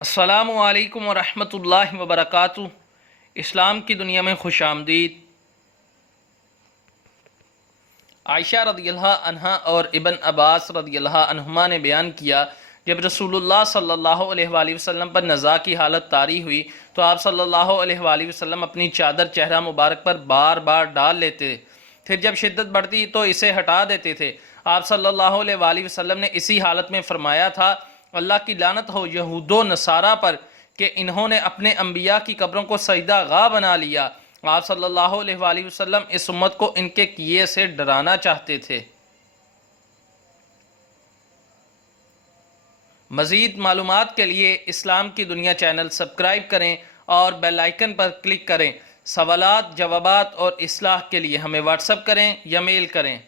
السلام علیکم ورحمۃ اللہ وبرکاتہ۔ اسلام کی دنیا میں خوش آمدید۔ عائشہ رضی اللہ عنہا اور ابن عباس رضی اللہ عنہما نے بیان کیا، جب رسول اللہ صلی اللہ علیہ وآلہ وسلم پر نزاع کی حالت طاری ہوئی تو آپ صلی اللہ علیہ وآلہ وسلم اپنی چادر چہرہ مبارک پر بار بار ڈال لیتے، پھر جب شدت بڑھتی تو اسے ہٹا دیتے تھے۔ آپ صلی اللہ علیہ وآلہ وسلم نے اسی حالت میں فرمایا تھا، اللہ کی لعنت ہو یہود و نصارہ پر کہ انہوں نے اپنے انبیاء کی قبروں کو سجدہ گاہ بنا لیا۔ آپ صلی اللہ علیہ وآلہ وسلم اس امت کو ان کے کیے سے ڈرانا چاہتے تھے۔ مزید معلومات کے لیے اسلام کی دنیا چینل سبسکرائب کریں اور بیل آئیکن پر کلک کریں۔ سوالات، جوابات اور اصلاح کے لیے ہمیں واٹس ایپ کریں یا میل کریں۔